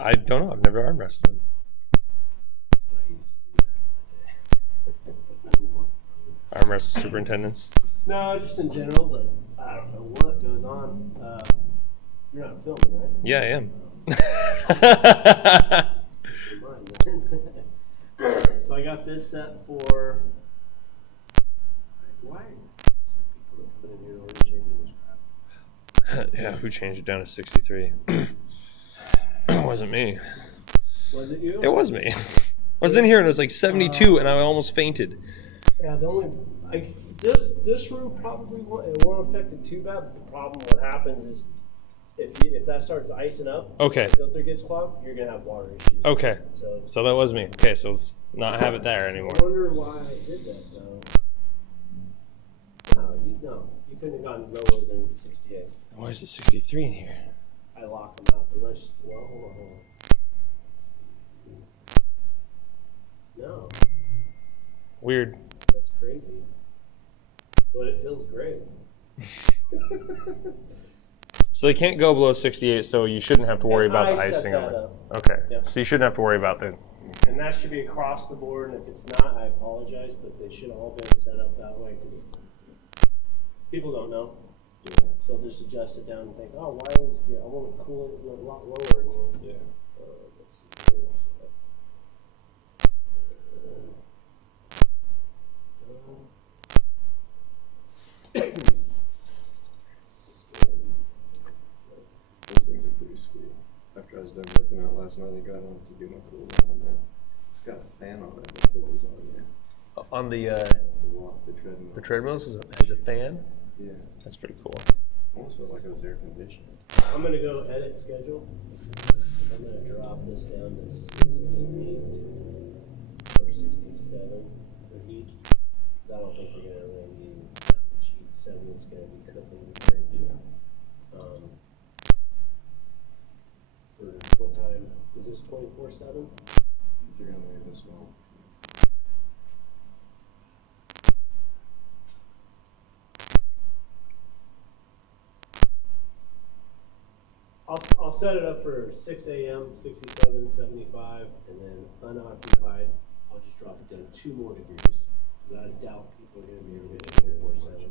I don't know. I've never arm wrestled him. That's what I used to do back in my day. Arm wrestle superintendents. No, just in general, but I don't know what goes on. You're not filming, right? Yeah, I am. So I got this set for. Why? People are coming in here already changing this crap. Yeah, who changed it down to 63? It wasn't me. Was it you? It was me. I was in here and it was like 72 and I almost fainted. Yeah, the only this room probably won't affect it too bad. But the problem, what happens is if that starts icing up, Okay. the filter gets clogged, you're gonna have water issues. Okay. So So that was me. Okay, so let's not have it there anymore. I wonder why I did that though. No, you couldn't have gotten lower than 68. Why is it 63 in here? I lock them out unless. Well, hold on. No, Weird. that's crazy. But it feels great. So they can't go below 68, so you shouldn't have to worry about the I set icing that of it. up. Okay. Yep. So you shouldn't have to worry about the. And that should be across the board, and if it's not, I apologize, but they should all been set up that way, because people don't know. Yeah. So they'll just adjust it down and think, oh, why is, I want to cool it a lot lower. And yeah. Let's see. Those things are pretty sweet. After I was done working out last night, I got on to do my cool down on that. It's got a fan on it that blows on you. On the The treadmill. the treadmills has a fan? Yeah. That's pretty cool. Almost felt like it was air conditioning. I'm going to go edit schedule. I'm going to drop this down to 68 or 67 for heat. I don't think we're going to really need that much heat. 70 is going to be cooking. Yeah. For what time? Is this 24/7? You're going to leave this well. I'll set it up for 6 a.m., 67, 75, and then unoccupied, I'll just drop it down 2 more degrees. Because I doubt people are going to be able to get 24/7.